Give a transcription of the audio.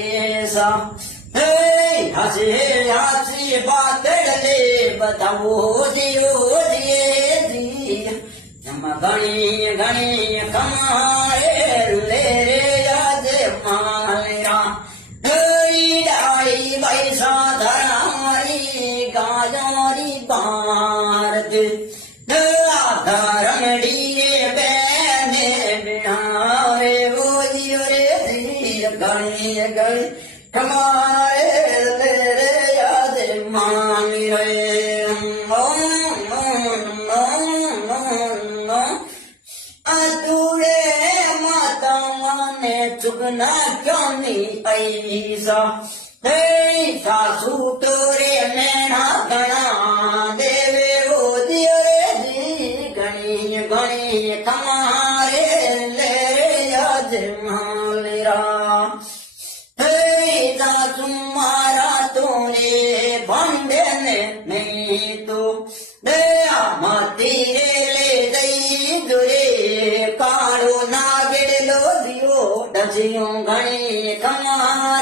કેસા હે હાસી હાસી પાતળે બતાવો જીઓ જી જમા ઘણી ઘણી કમાએ લે રે આજે મારા ડાળી પૈસા ધરારી ગાજારી ભારત ધરમડી બેને બિહારે ઓજી રે ગણી ગઈ કમારે લે રે યાદ મામી રે અતુરે માતા મને ચુગના ક્યોની પૈસા હે સાસુ તોરે મેણા ગણા દેવે ઓજી રે ગણી ગણી તમારે લે રે યાદ માલેરા હે સાસુ મારા તોરે ભંડે ને નહીં તો દે આમાંથી રે લે જઈ દુરે કાળો નાગેડલો દિયો ડજિયો ઘણી તમારે